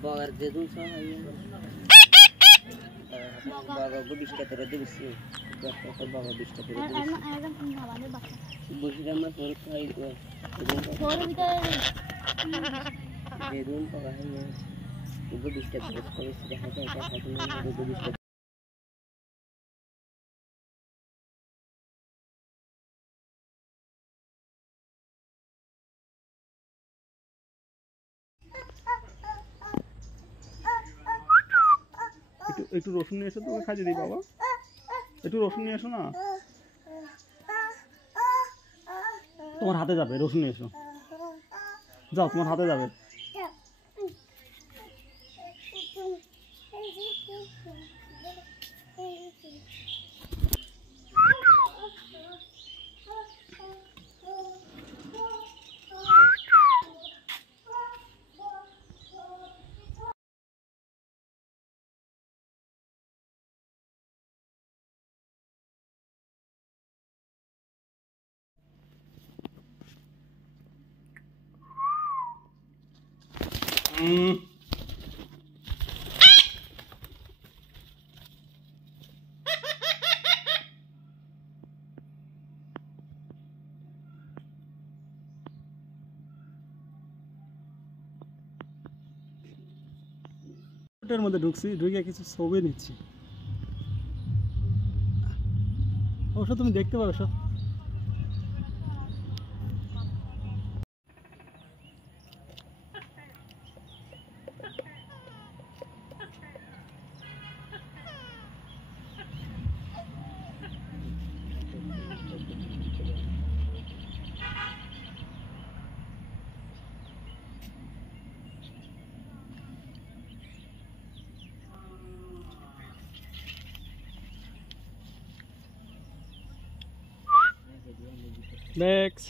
Bagar jadul sama ini. Bagar gue bisa terus sih. Bagar bagar bisa terus. Bukan mas baru kali itu. Baru kita. Jadul pokoknya. Gue bisa terus kalau sudah ada gue bisa. একটু রসুন নিয়ে এসো, তোকে খাইয়ে দিই বাবা, একটু রসুন নিয়ে এসো না, তোমার হাতে যাবে, রসুন নিয়ে এসো, যাও তোমার হাতে যাবে। এর মধ্যে ঢুকছি, ঢুকে কিছু ছবি নিচ্ছি, অবশ্য তুমি দেখতে পারো সব। Next.